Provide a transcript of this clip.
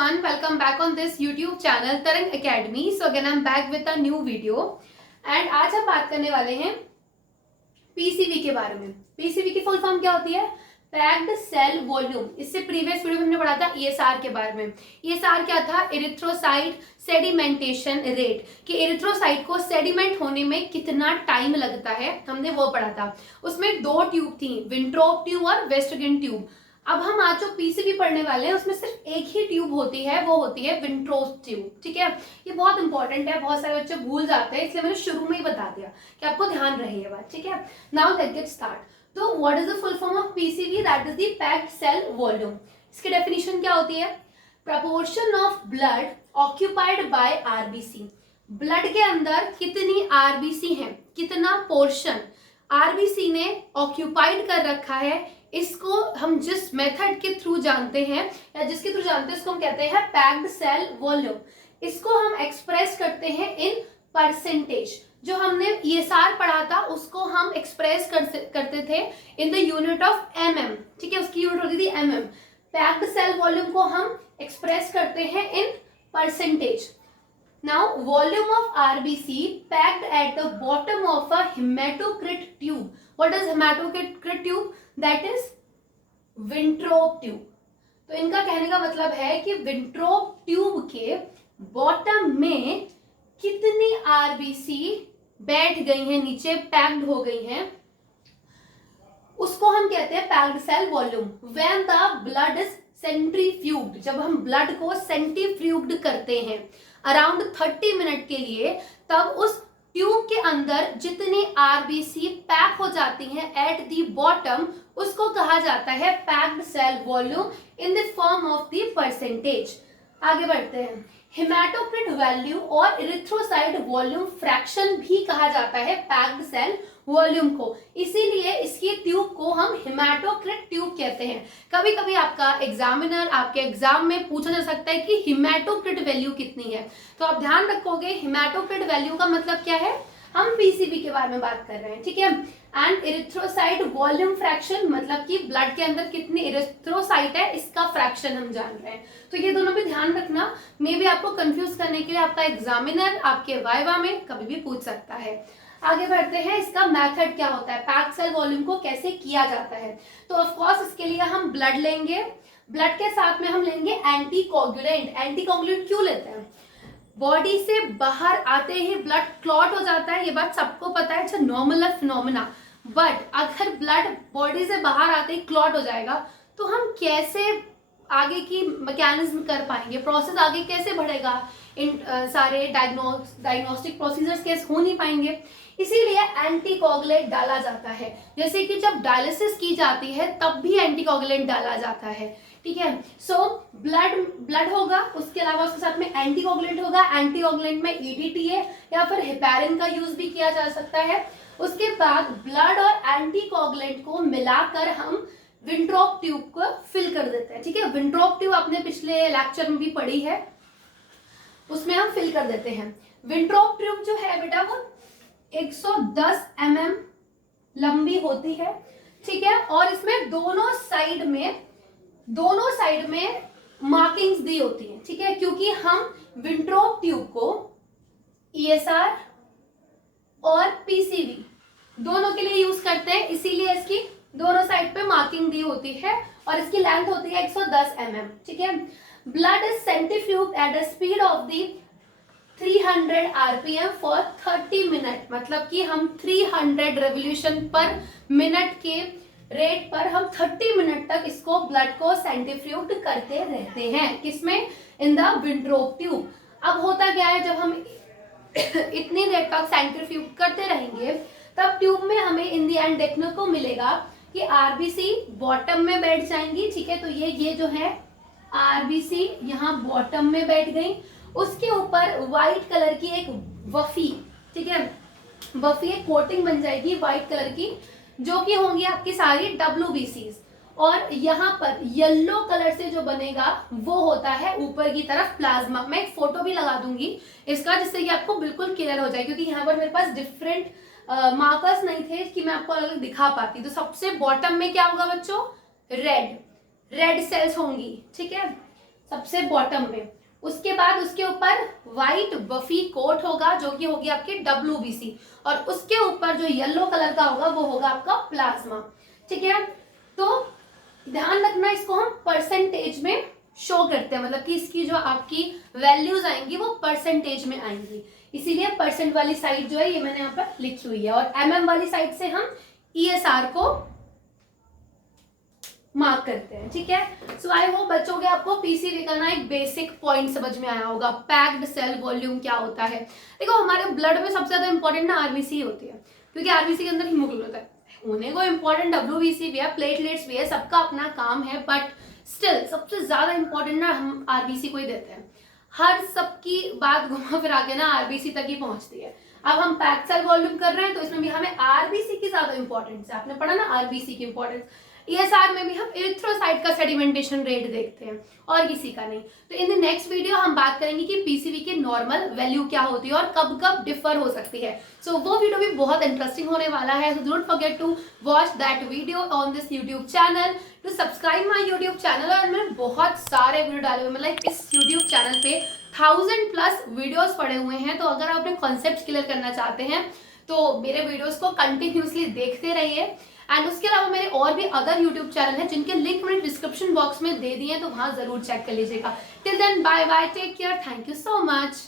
everyone, welcome back on this YouTube channel Tarang Academy. So again I'm back with a new video and आज हम बात करने वाले हैं पीसीवी के बारे में। पीसीवी की फुल फॉर्म क्या होती है? Packed cell volume. इससे प्रीवियस वीडियो में हमने पढ़ा था ईएसआर के बारे में। ईएसआर क्या था? इरिथ्रोसाइट सेडिमेंटेशन रेट, कि इरिथ्रोसाइट को सेडिमेंट होने में कितना टाइम लगता है, हमने वो पढ़ा था। उसमें दो ट्यूब थी, विंट्रोप ट्यूब और वेस्टर्गन ट्यूब। अब हम आज जो पीसीबी पढ़ने वाले हैं उसमें सिर्फ एक ही ट्यूब होती है, वो होती है विंट्रोप ट्यूब। ठीक है, ये बहुत इंपॉर्टेंट है, बहुत सारे बच्चे भूल जाते हैं, इसलिए मैंने शुरू में ही बता दिया कि आपको ध्यान रहे ये बात। ठीक है, नाउ लेट्स गेट स्टार्ट। तो what is the full form of PCB? That is the packed cell volume. इसकी डेफिनेशन क्या होती है? Proportion of blood occupied by RBC. Blood के अंदर कितनी आरबीसी है, कितना पोर्शन आरबीसी ने ऑक्यूपाइड कर रखा है, इसको हम जिस मेथड के थ्रू जानते हैं या जिसके थ्रू जानते हैं उसको हम कहते हैं पैक्ड सेल वॉल्यूम। इसको हम एक्सप्रेस करते हैं इन परसेंटेज। जो हमने ईएसआर पढ़ा था उसको हम एक्सप्रेस करते थे in the unit of MM. ठीक है, उसकी यूनिट होती थी एमएम। पैक्ड सेल वॉल्यूम को हम एक्सप्रेस करते हैं in percentage. Now, volume of RBC packed at the bottom of a hematocrit tube. What is hematocrit tube? That is Winthrop tube. तो इनका कहने का मतलब है कि विंट्रोप ट्यूब के बॉटम में कितनी आरबीसी बैठ गई हैं, नीचे पैक्ड हो गई हैं, उसको हम कहते हैं packed cell volume. When the blood is centrifuged, जब हम ब्लड को सेंट्रीफ्यूग्ड करते हैं अराउंड 30 मिनट के लिए, तब उस ट्यूब के अंदर जितनी आरबीसी पैक हो जाती हैं एट द बॉटम, उसको कहा जाता है packed cell volume in the form of the percentage. आगे बढ़ते हैं। हेमाटोक्रिट वैल्यू और इरिथ्रोसाइट वॉल्यूम फ्रैक्शन भी कहा जाता है पैक्ड सेल वॉल्यूम को, इसीलिए इसकी ट्यूब को हम हेमाटोक्रिट ट्यूब कहते हैं। कभी कभी आपका एग्जामिनर आपके एग्जाम में पूछा जा सकता है कि हेमाटोक्रिट वैल्यू कितनी है, तो आप ध्यान रखोगे हेमाटोक्रिट वैल्यू का मतलब क्या है, हम पीसीबी के बारे में बात कर रहे हैं। ठीक है, एंड इरिथ्रोसाइट वॉल्यूम फ्रैक्शन मतलब कि ब्लड के अंदर कितनी इरिथ्रोसाइट है, इसका फ्रैक्शन हम जान रहे हैं। तो ये दोनों भी ध्यान रखना, मे भी आपको कंफ्यूज करने के लिए आपका एग्जामिनर आपके वाइवा में कभी भी पूछ सकता है। आगे बढ़ते हैं, इसका मेथड क्या होता है, पैक्ड सेल वॉल्यूम को कैसे किया जाता है। तो ऑफ कोर्स इसके लिए हम ब्लड लेंगे, ब्लड के साथ में हम लेंगे एंटीकोगुलेंट। एंटीकोगुलेंट क्यों लेते हैं? बॉडी से बाहर आते ही ब्लड क्लॉट हो जाता है, ये बात सबको पता है, it's a normal phenomena. But अगर ब्लड बॉडी से बाहर आते ही क्लॉट हो जाएगा तो हम कैसे आगे की मैकेनिज्म कर पाएंगे, प्रोसेस आगे कैसे बढ़ेगा, इन सारे डायग्नोस्टिक प्रोसीजर्स कैसे हो नहीं पाएंगे। इसीलिए एंटीकोगुलेंट डाला जाता है। जैसे कि जब डायलिसिस की जाती है तब भी एंटीकोगुलेंट डाला जाता है। ठीक है, सो ब्लड होगा, उसके अलावा उसके साथ में एंटीकोगुलेंट होगा। एंटीकोगुलेंट में ईडीटीए या फिर हेपारिन का यूज भी किया जा सकता है। उसके बाद ब्लड और एंटीकोगुलेंट को मिलाकर हम विंट्रोप ट्यूब को फिल कर देते हैं। ठीक है, विंट्रोप ट्यूब आपने पिछले लेक्चर में भी पढ़ी है, उसमें हम फिल कर देते हैं। विंट्रोप ट्यूब जो है बेटा वो 110 mm लंबी होती है। ठीक है, और इसमें दोनों साइड में मार्किंग्स दी होती हैं। ठीक है, क्योंकि हम विंट्रोप ट्यूब को ईएसआर और पीसीबी दोनों के लिए यूज करते हैं, इसीलिए इसकी दोनों साइड पे मार्किंग दी होती है और इसकी लेंथ होती है 110 mm। ठीक है, blood is centrifuged at the speed of the 300 rpm for 30 minute, मतलब कि हम 300 रेवोल्यूशन पर मिनट के रेट पर हम 30 मिनट तक इसको ब्लड को सेंट्रीफ्यूग्ड करते रहते हैं। किसमें? In the Wintrobe tube. अब होता क्या है, जब हम इतनी देर तक सेंट्रीफ्यूग करते रहेंगे तब ट्यूब में हमें इन दी एंड देखने को मिलेगा कि आरबीसी बॉटम में बैठ जाएंगी। ठीक है, तो ये जो है आरबीसी यहाँ बॉटम में बैठ गई, उसके ऊपर व्हाइट कलर की एक वफी, ठीक है, वफी एक कोटिंग बन जाएगी व्हाइट कलर की, जो कि होंगी आपकी सारी डब्ल्यूबीसीज। और यहाँ पर येलो कलर से जो बनेगा वो होता है ऊपर की तरफ प्लाज्मा। मैं एक फोटो भी लगा दूंगी इसका, जिससे कि आपको बिल्कुल क्लियर हो जाए, क्योंकि यहाँ पर मेरे पास डिफरेंट मार्कर्स नहीं थे कि मैं आपको अलग दिखा पाती। तो सबसे बॉटम में क्या होगा बच्चों? रेड सेल्स होंगी। ठीक है, सबसे बॉटम में। उसके बाद उसके ऊपर व्हाइट बफी कोट होगा जो कि होगी आपकी WBC, और उसके ऊपर जो येलो कलर का होगा वो होगा आपका प्लाज्मा। ठीक है, तो ध्यान रखना इसको हम परसेंटेज में शो करते हैं, मतलब कि इसकी जो आपकी वैल्यूज आएंगी वो परसेंटेज में आएंगी, इसीलिए परसेंट वाली साइड जो है ये मैंने यहाँ पर लिखी हुई है, और MM वाली साइड से हम ESR को मार्क करते हैं। ठीक है, सो आई होप बच्चों के आपको पीसीवी का ना एक बेसिक पॉइंट समझ में आया होगा। पैक्ड सेल वॉल्यूम क्या होता है? देखो हमारे ब्लड में सबसे ज्यादा इंपॉर्टेंट ना RBC होती है, क्योंकि RBC के अंदर हीमोग्लोबिन होता है। होने को इंपॉर्टेंट WBC भी है, प्लेटलेट्स भी है, सबका अपना काम है, बट स्टिल सबसे ज्यादा इंपॉर्टेंट ना हम RBC को ही देते हैं। हर सबकी बात घुमा फिरा के ना RBC तक ही पहुंचती है। अब हम पैक्ड सेल वॉल्यूम कर रहे हैं तो इसमें भी हमें RBC की ज्यादा इंपॉर्टेंस है। आपने पढ़ा ना RBC की इंपॉर्टेंस। ESR में भी हम एरिथ्रोसाइट का सेडिमेंटेशन रेट देखते हैं, और किसी का नहीं। तो इन द नेक्स्ट वीडियो हम बात करेंगे कि पीसीवी की नॉर्मल वैल्यू क्या होती है और कब कब डिफर हो सकती है। सो वो वीडियो भी बहुत इंटरेस्टिंग होने वाला है, so don't forget to watch that video on this YouTube channel, to subscribe my YouTube channel. और मैंने बहुत सारे वीडियो डाले हुए, मतलब इस यूट्यूब चैनल पे 1000+ वीडियोस पड़े हुए हैं। तो अगर आप अपने कॉन्सेप्ट क्लियर करना चाहते हैं तो मेरे वीडियोस को कंटिन्यूसली देखते रहिए। एंड उसके अलावा मेरे और भी अदर यूट्यूब चैनल हैं जिनके लिंक मैंने डिस्क्रिप्शन बॉक्स में दे दिए हैं, तो वहां जरूर चेक कर लीजिएगा। Till then bye bye, take care, thank you so much.